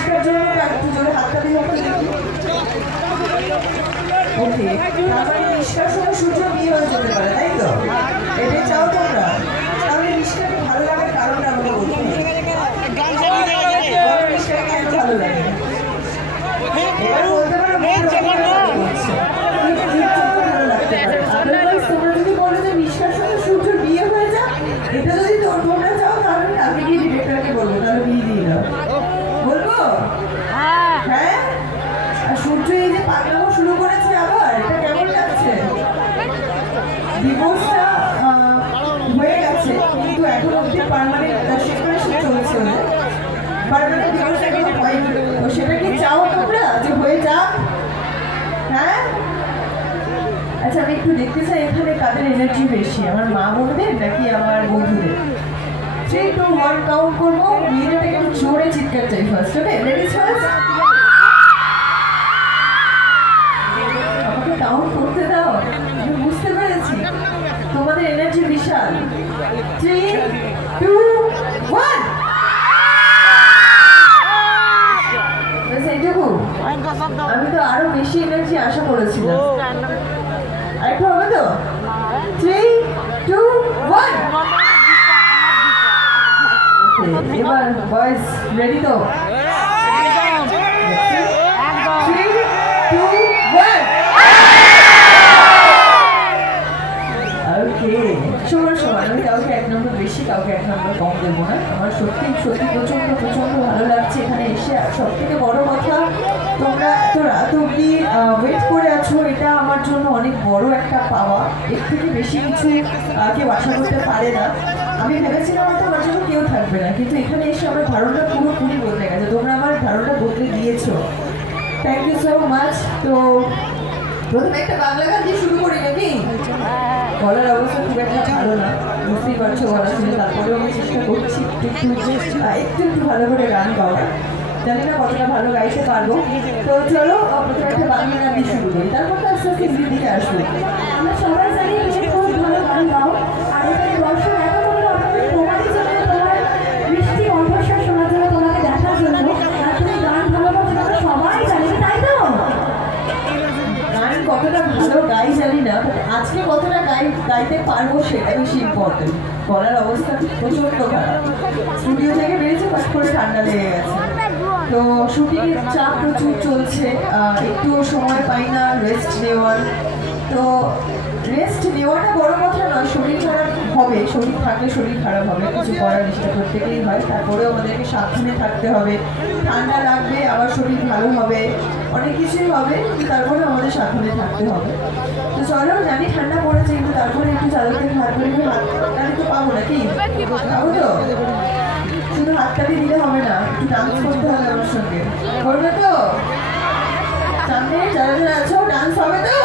Mister জন্য একটু জোরে হাতটা দিয়ে ওকে দেখি। ওকে, তারপরে মিষ্টার সঙ্গে সূর্য বিয়ে হয়ে যেতে পারে, তাই তো? এটাই চাও তোমরা? তাহলে মিষ্টাকে ভালো লাগার কারণটা আমাকে বলতে হবে। মিষ্টাকে কেন ভালো লাগে? এবার বলতে পারো আদারওয়াইজ তোমরা যদি বলো যে মিষ্টার সঙ্গে সূর্যর বিয়ে হয়ে যা, এটা যদি তোমরা চাও তাহলে আমি গিয়ে ডিরেক্টরকে বলবো, তাহলে বিয়ে দিয়ে দাও। বলবো? হ্যাঁ। আর সূর্য এই যে পাগলামো শুরু করেছে আবার, এটা কেমন লাগছে? ডিভোর্সটা হয়ে গেছে কিন্তু এখন অব্দি পার্মানেন্ট সেপারেশন চলছে, পার্মানেন্ট ডিভোর্স এখনো হয়নি। তো সেটা কি চাও তোমরা যে হয়ে যাক? হ্যাঁ। আচ্ছা, আমি একটু দেখতে চাই এখানে কাদের এনার্জি বেশি, আমার মা বোনদের নাকি আমার বন্ধুদের। 3, 2, 1 কাউন্ট করবো, মেয়েটাকে একটু জোরে চিৎকার চাই ফার্স্ট। ওকে, লেডিস ফার্স্ট। আমাকে কাউন্ট করতে দাও, আমি বুঝতে পেরেছি তোমাদের এনার্জি বিশাল। 3, 2, 1। এইটুকু? আমি তো আরো বেশি এনার্জি আশা করেছিলাম। আরেকটু হবে তো? 3, 2, 1। এবার বয়েজ রেডি তো? 3, 2, 1। ওকে, সমান সমান। আমি কাউকে 1 নম্বর বেশি, কাউকে 1 নম্বর কম দেবো না। আমার সত্যি সত্যি প্রচন্ড প্রচন্ড ভালো লাগছে এখানে এসে। আর সব থেকে বড় কথা, তোমরা এত রাত অব্দি ওয়েট করে আছো, এটা আমার জন্য অনেক বড় একটা পাওয়া। এর থেকে বেশি কিছু কেউ আশা করতে পারে না। আমি ভেবেছিলাম হয়তো আমার জন্য কেউ থাকবে না, কিন্তু এখানে এসে আমার ধারণা পুরোপুরি বদলে গেছে। তোমরা আমার ধারণা বদলে দিয়েছো, থ্যাংক ইউ সো মাচ। তো প্রথমে একটা বাংলা গান দিয়ে শুরু করি নাকি? গলার অবস্থা খুব একটা ভালো না, বুঝতেই পারছো গলা শুনে। তারপরেও আমি চেষ্টা করছি একটু ভালো করে গান গাওয়ার। জানি না কতটা ভালো গাইতে পারবো। তো চলো প্রথমে একটা বাংলা গান দিয়ে শুরু করি, তারপর তো আস্তে আস্তে হিন্দির দিকে আসবো। আমরা সবাই জানি তুমি খুব ভালো গান গাও, আর এখানে দর্শক এত বড় আপনাদের তোমাদের জন্য, তোমার মিষ্টি কণ্ঠস্বর শোনার জন্য, তোমাকে দেখার জন্য। আর তুমি গান ভালোবাসো, আমরা সবাই জানি, তাই তো? গান কতটা ভালো গাই জানি না, আজকে কতটা গাইতে পারবো সেটা বেশি ইম্পর্টেন্ট। গলার অবস্থা প্রচন্ড খারাপ, স্টুডিও থেকে বেরিয়েছে বাস করে ঠান্ডা লেগে গেছে। তো শুটিংয়ের চাপ প্রচুর চলছে, একটুও সময় পাই না রেস্ট নেওয়ার। তো রেস্ট নেওয়াটা বড় কথা নয়, শরীর খারাপ হবে, শরীর থাকলে শরীর খারাপ হবে, কিছু করার চেষ্টা প্রত্যেকেই হয়। তারপরেও আমাদেরকে সাবধানে থাকতে হবে। ঠান্ডা লাগবে, আবার শরীর ভালো হবে, অনেক কিছুই হবে, কিন্তু তারপরে আমাদের সাবধানে থাকতে হবে। তো চলো, জানি ঠান্ডা পড়েছে, কিন্তু তারপরে একটু চাদরকে হাত ধরে হাততালি তো পাবো নাকি? পাবো তো? শুধু হাততালি দিলে হবে না, একটু ডান্স করতে হবে আমার সঙ্গে। করবে তো? সামনে যারা যারা আছো ডান্স হবে তো?